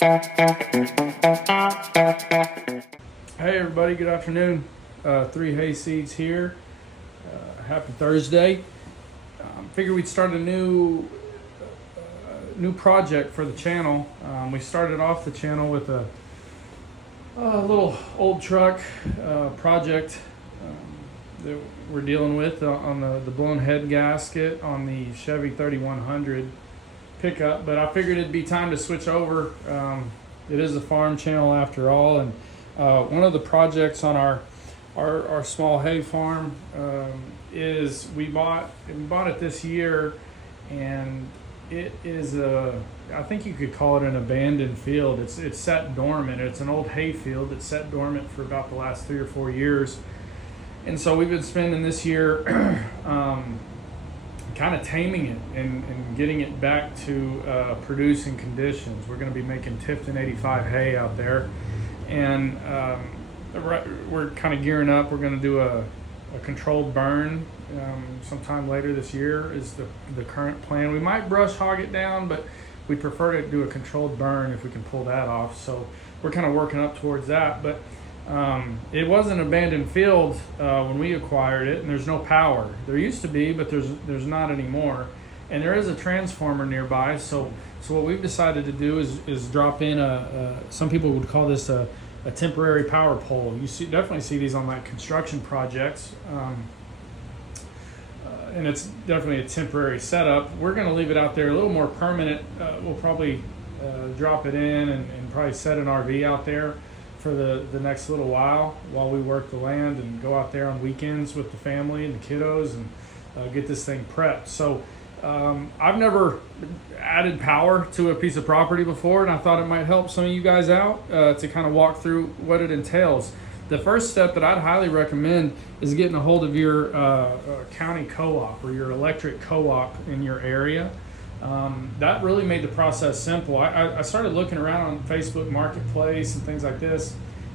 Hey everybody, good afternoon. Three Hayseeds here. Happy Thursday. Figured we'd start a new project for the channel. We started off the channel with a little old truck project that we're dealing with on the blown head gasket on the Chevy 3100 pickup, but I figured it'd be time to switch over. It is a farm channel after all, and one of the projects on our small hay farm is we bought it this year, and it is I think you could call it an abandoned field. It's set dormant. It's an old hay field that's set dormant for about the last 3 or 4 years, and so we've been spending this year kind of taming it and getting it back to producing conditions. We're going to be making Tifton 85 hay out there, and we're kind of gearing up. We're going to do a controlled burn sometime later this year is the current plan. We might brush hog it down, but we prefer to do a controlled burn if we can pull that off. So we're kind of working up towards that. But it was an abandoned field when we acquired it, and there's no power. There used to be, but there's not anymore. And there is a transformer nearby. So what we've decided to do is drop in some people would call this a temporary power pole. You definitely see these on like construction projects, and it's definitely a temporary setup. We're going to leave it out there a little more permanent. We'll probably drop it in and probably set an RV out there for the next little while we work the land and go out there on weekends with the family and the kiddos and get this thing prepped. So I've never added power to a piece of property before, and I thought it might help some of you guys out to kind of walk through what it entails. The first step that I'd highly recommend is getting a hold of your county co-op or your electric co-op in your area. That really made the process simple. I started looking around on Facebook Marketplace and things like this,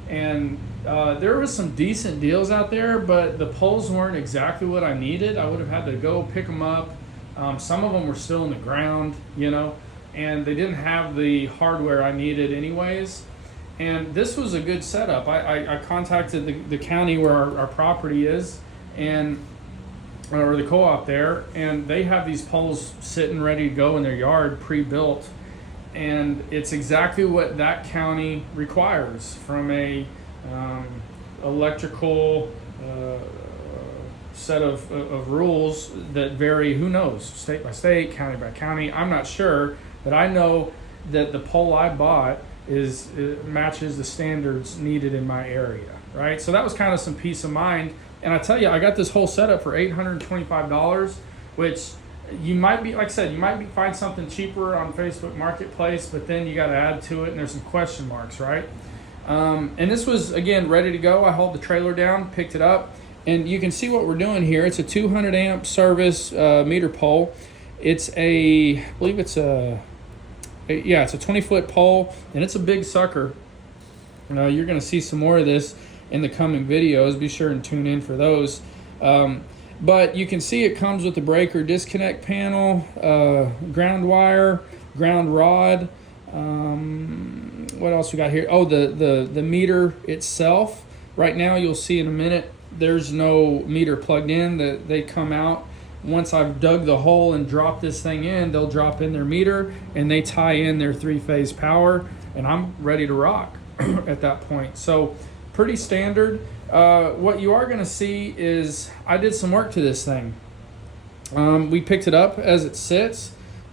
and there was some decent deals out there, but the poles weren't exactly what I needed. I would have had to go pick them up. Some of them were still in the ground, and they didn't have the hardware I needed anyways. And this was a good setup. I contacted the county where our property is, or the co-op there, and they have these poles sitting ready to go in their yard, pre-built, and it's exactly what that county requires from a electrical set of rules that vary, who knows, state by state, county by county. I'm not sure, but I know that the pole I bought matches the standards needed in my area, right? So that was kind of some peace of mind. And I tell you, I got this whole setup for $825, which you might be, like I said, find something cheaper on Facebook Marketplace, but then you got to add to it, and there's some question marks, right? And this was, again, ready to go. I hauled the trailer down, picked it up, and you can see what we're doing here. It's a 200 amp service meter pole. It's I believe it's a 20-foot pole, and it's a big sucker. You're going to see some more of this in the coming videos. Be sure and tune in for those. But you can see it comes with the breaker disconnect panel, ground wire, ground rod. What else we got here? Oh, the meter itself. Right now, you'll see in a minute, there's no meter plugged in. They come out. Once I've dug the hole and dropped this thing in, they'll drop in their meter and they tie in their 3-phase power, and I'm ready to rock at that point. So pretty standard. What you are going to see is I did some work to this thing. We picked it up as it sits,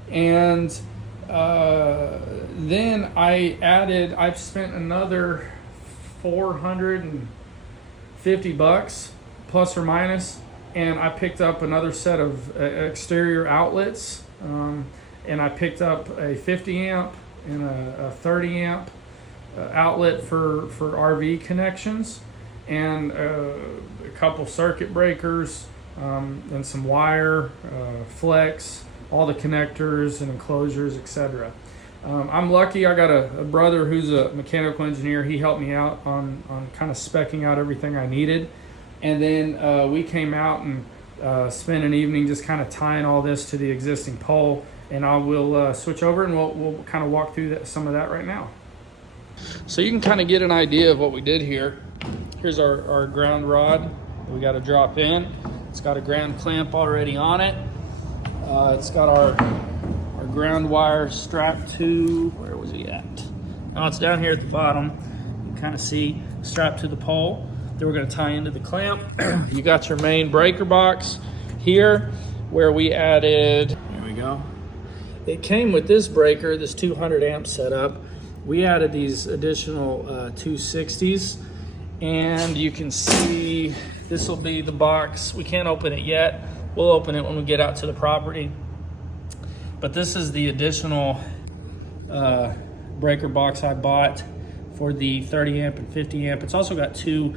and then I've spent another $450 plus or minus, and I picked up another set of exterior outlets, and I picked up a 50 amp and a 30 amp outlet for RV connections, and a couple circuit breakers, and some wire, flex, all the connectors and enclosures, etc. I'm lucky I got a brother who's a mechanical engineer. He helped me out on kind of speccing out everything I needed. And then we came out and spent an evening just kind of tying all this to the existing pole. And I will switch over and we'll kind of walk through some of that right now. So you can kind of get an idea of what we did here. Here's our ground rod we got to drop in. It's got a ground clamp already on it. It's got our ground wire strapped to, where was he at? Oh, it's down here at the bottom. You can kind of see strapped to the pole. Then we're going to tie into the clamp. You got your main breaker box here where we added, here we go. It came with this breaker, this 200 amp setup. We added these additional 260s, and you can see this will be the box. We can't open it yet. We'll open it when we get out to the property. But this is the additional breaker box I bought for the 30 amp and 50 amp. It's also got two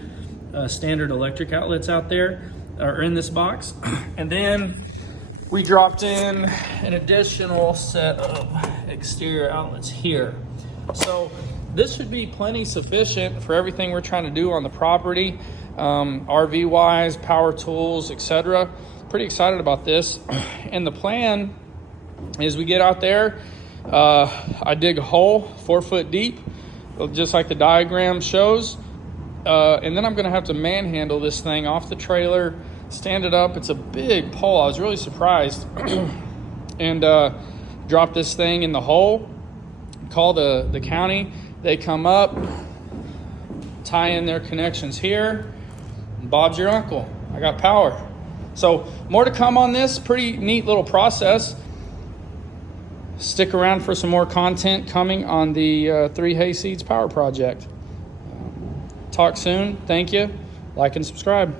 standard electric outlets out there, or in this box. And then we dropped in an additional set of exterior outlets here. So this should be plenty sufficient for everything we're trying to do on the property, RV wise, power tools, etc. Pretty excited about this. And the plan is we get out there, I dig a hole 4 foot deep, just like the diagram shows. And then I'm gonna have to manhandle this thing off the trailer, stand it up. It's a big pole. I was really surprised. And drop this thing in the hole, call the county. They come up, tie in their connections here. Bob's your uncle. I got power. So more to come on this. Pretty neat little process. Stick around for some more content coming on the 3 Hayseeds Power Project. Talk soon. Thank you. Like and subscribe.